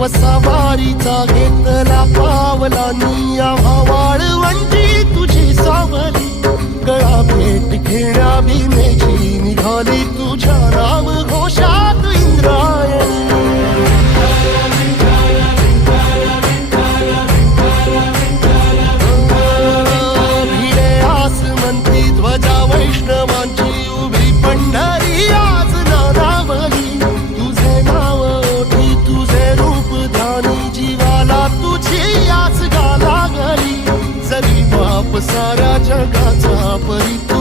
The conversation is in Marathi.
वसावारीचा घेतला पावलानी या भावाळवंटी तुझी सावली. गळा भेट घेण्या भीमेची निघाली तुझ्या नाम घोषात इंद्रायणी. भिडे आस म्हणती ध्वजा वैष्णवांची जगाचा परिपूर्ण